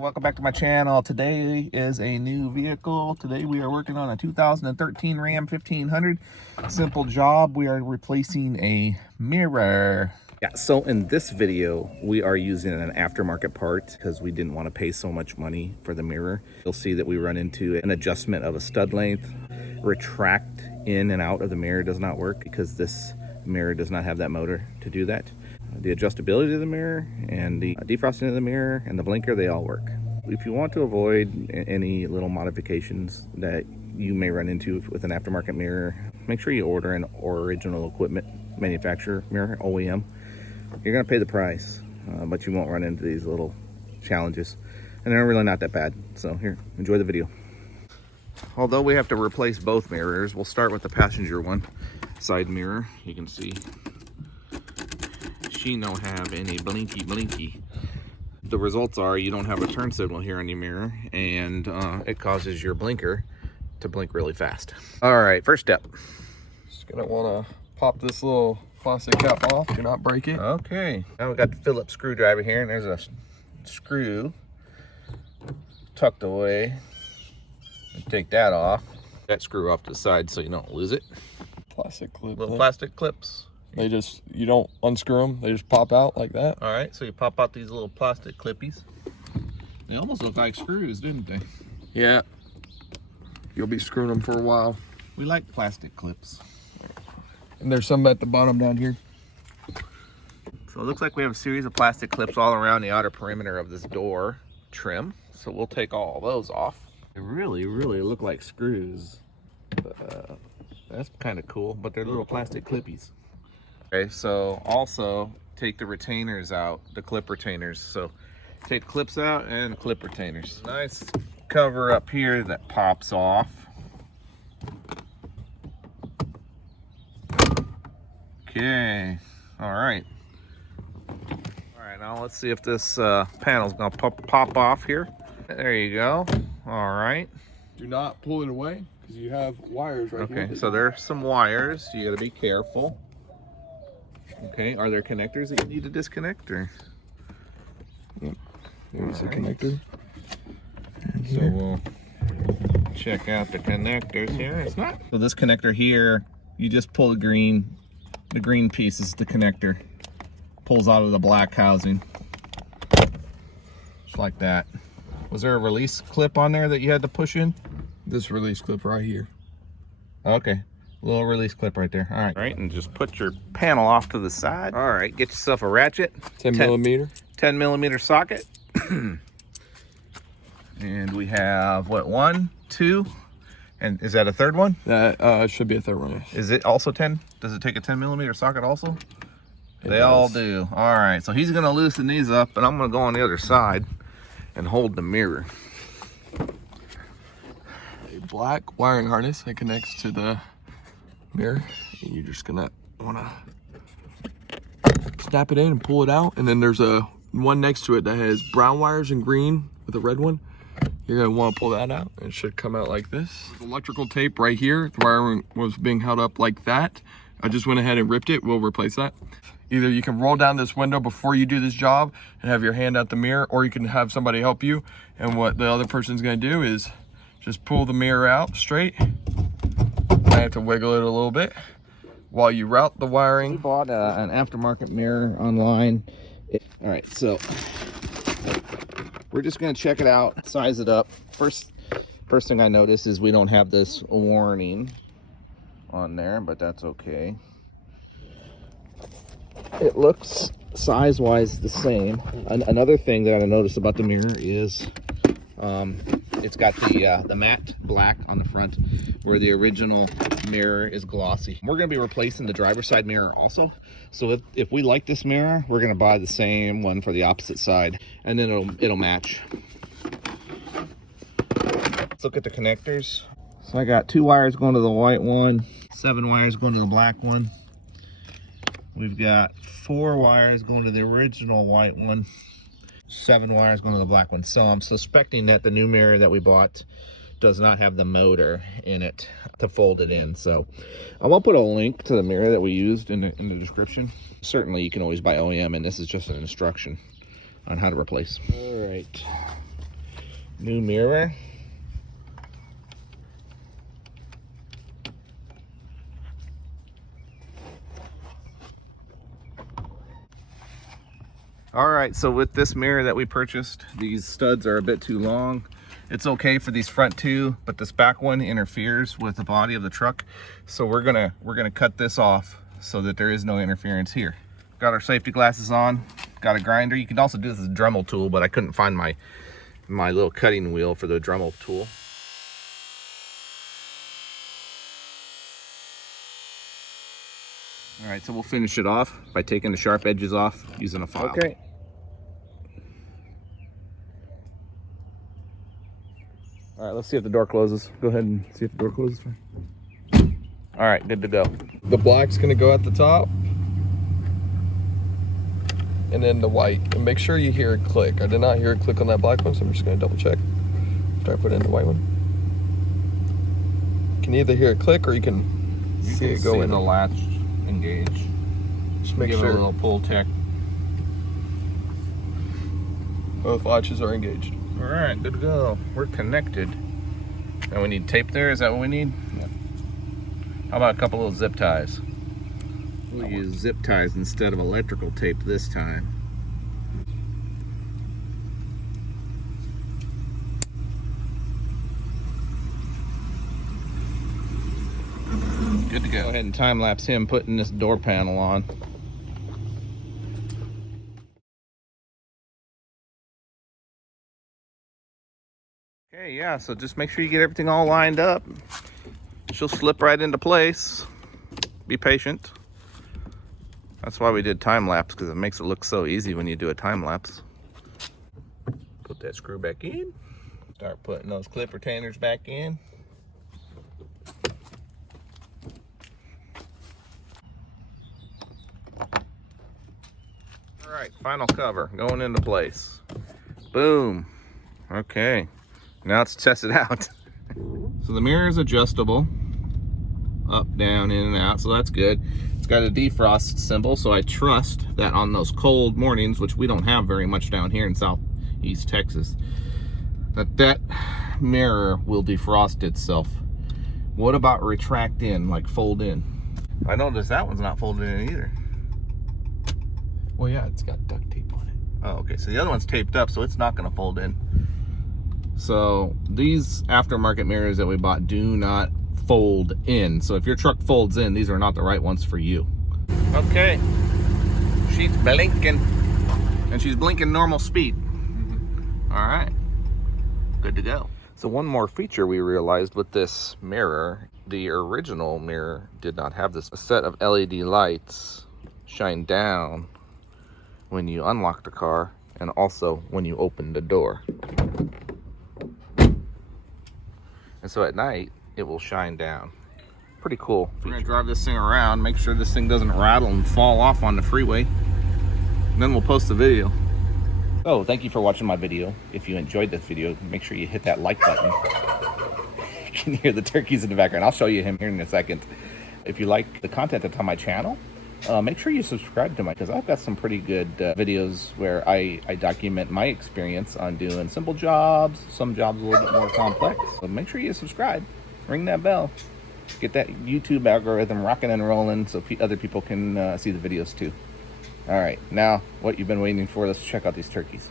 welcome back to my channel. Today is a new vehicle. Today we are working on a 2013 Ram 1500. Simple job. We are replacing a mirror. Yeah, so in this video, we are using an aftermarket part because we didn't want to pay so much money for the mirror. You'll see that we run into an adjustment of a stud length. Retract in and out of the mirror does not work because this mirror does not have that motor to do that. The adjustability of the mirror and the defrosting of the mirror and the blinker, they all work. If you want to avoid any little modifications that you may run into with an aftermarket mirror, make sure you order an original equipment manufacturer mirror, OEM. You're gonna pay the price, but you won't run into these little challenges. And they're really not that bad. So here, enjoy the video. Although we have to replace both mirrors, we'll start with the passenger one. Side mirror, you can see she don't have any blinky. The results are you don't have a turn signal here on your mirror, and it causes your blinker to blink really fast. All right, first step. Just gonna wanna pop this little plastic cap off, do not break it. Okay, now we got the Phillips screwdriver here, and there's a screw tucked away. Take that off. That screw off to the side so you don't lose it. Plastic clip. Little plastic clips. They just, you don't unscrew them, they just pop out like that. All right, so you pop out these little plastic clippies. They almost look like screws, didn't they? Yeah. You'll be screwing them for a while. We like plastic clips. And there's some at the bottom down here. So it looks like we have a series of plastic clips all around the outer perimeter of this door trim. So we'll take all those off. They really look like screws. That's kind of cool, but they're little plastic clippies. Okay, so also take the retainers out, the clip retainers. So take clips out and clip retainers. Nice cover up here that pops off. Okay, all right. All right, now let's see if this panel's gonna pop off here. There you go. All right. Do not pull it away because you have wires right here. Okay, so there's some wires. You gotta be careful. Okay, are there connectors that you need to disconnect, or? Yep, there's a connector. So we'll check out the connectors here. It's not. So this connector here, you just pull the green piece is the connector. Pulls out of the black housing. Just like that. Was there a release clip on there that you had to push in? This release clip right here. Okay. Little release clip right there. All right, and just put your panel off to the side. All right, get yourself a ratchet. 10 millimeter. 10 millimeter socket. And we have, what, 1, 2, and is that a third one? That should be a third one. Is it also 10? Does it take a 10 millimeter socket also? They does. all do. All right, so he's gonna loosen these up, and I'm gonna go on the other side and hold the mirror. A black wiring harness that connects to the mirror, and you're just gonna wanna snap it in and pull it out, and then there's a one next to it that has brown wires and green with a red one. You're gonna want to pull that out, and it should come out like this. Electrical tape right here, the wiring was being held up like that. I just went ahead and ripped it. We'll replace that. Either you can roll down this window before you do this job and have your hand out the mirror, or you can have somebody help you, and what the other person's gonna do is just pull the mirror out straight. I have to wiggle it a little bit while you route the wiring. We bought an aftermarket mirror online. All right, so we're just gonna check it out, size it up. First thing I notice is we don't have this warning on there, but that's okay. It looks size-wise the same. Another thing that I noticed about the mirror is it's got the matte black on the front, where the original mirror is glossy. We're gonna be replacing the driver's side mirror also. So if we like this mirror, we're gonna buy the same one for the opposite side, and then it'll match. Let's look at the connectors. So I got 2 wires going to the white one, 7 wires going to the black one. We've got 4 wires going to the original white one, 7 wires going to the black one. So I'm suspecting that the new mirror that we bought does not have the motor in it to fold it in. So I will put a link to the mirror that we used in the description. Certainly you can always buy OEM, and this is just an instruction on how to replace. All right. New mirror. All right, so with this mirror that we purchased, these studs are a bit too long. It's okay for these front two, but this back one interferes with the body of the truck. So we're gonna cut this off so that there is no interference here. Got our safety glasses on, got a grinder. You can also do this as a Dremel tool, but I couldn't find my little cutting wheel for the Dremel tool. All right, so we'll finish it off by taking the sharp edges off using a file. Okay. All right, let's see if the door closes. Go ahead and see if the door closes. All right, good to go. The black's gonna go at the top, and then the white. And make sure you hear it click. I did not hear it click on that black one, so I'm just gonna double check after I put in the white one. You can either hear it click or you can see it go in. The latch engage. Just make Give sure it a little pull tick. both latches are engaged. All right, good to go. We're connected. And we need tape there, is that what we need? Yeah. How about a couple little zip ties? We'll use zip ties instead of electrical tape this time. Good to go. Go ahead and time lapse him putting this door panel on. Okay, yeah, so just make sure you get everything all lined up. She'll slip right into place. Be patient. That's why we did time lapse, because it makes it look so easy when you do a time lapse. Put that screw back in. Start putting those clip retainers back in. All right, final cover going into place. Boom. Okay, now let's test it out. So the mirror is adjustable, up, down, in and out, so that's good. It's got a defrost symbol, so I trust that on those cold mornings, which we don't have very much down here in southeast Texas, that mirror will defrost itself. What about retract in, like fold in? I noticed that one's not folded in either. Well, yeah, it's got duct tape on it. Oh, okay, so the other one's taped up, so it's not gonna fold in. So these aftermarket mirrors that we bought do not fold in. So if your truck folds in, these are not the right ones for you. Okay, she's blinking. And she's blinking normal speed. All right, good to go. So one more feature we realized with this mirror, the original mirror did not have this. A set of LED lights shine down when you unlock the car and also when you open the door. And so at night, it will shine down. Pretty cool feature. We're gonna drive this thing around, make sure this thing doesn't rattle and fall off on the freeway. And then we'll post the video. Oh, thank you for watching my video. If you enjoyed this video, make sure you hit that like button. You can hear the turkeys in the background. I'll show you him here in a second. If you like the content that's on my channel, make sure you subscribe to because I've got some pretty good videos where I document my experience on doing simple jobs, some jobs a little bit more complex. So make sure you subscribe, ring that bell, get that YouTube algorithm rocking and rolling so other people can see the videos too. All right, now what you've been waiting for, let's check out these turkeys.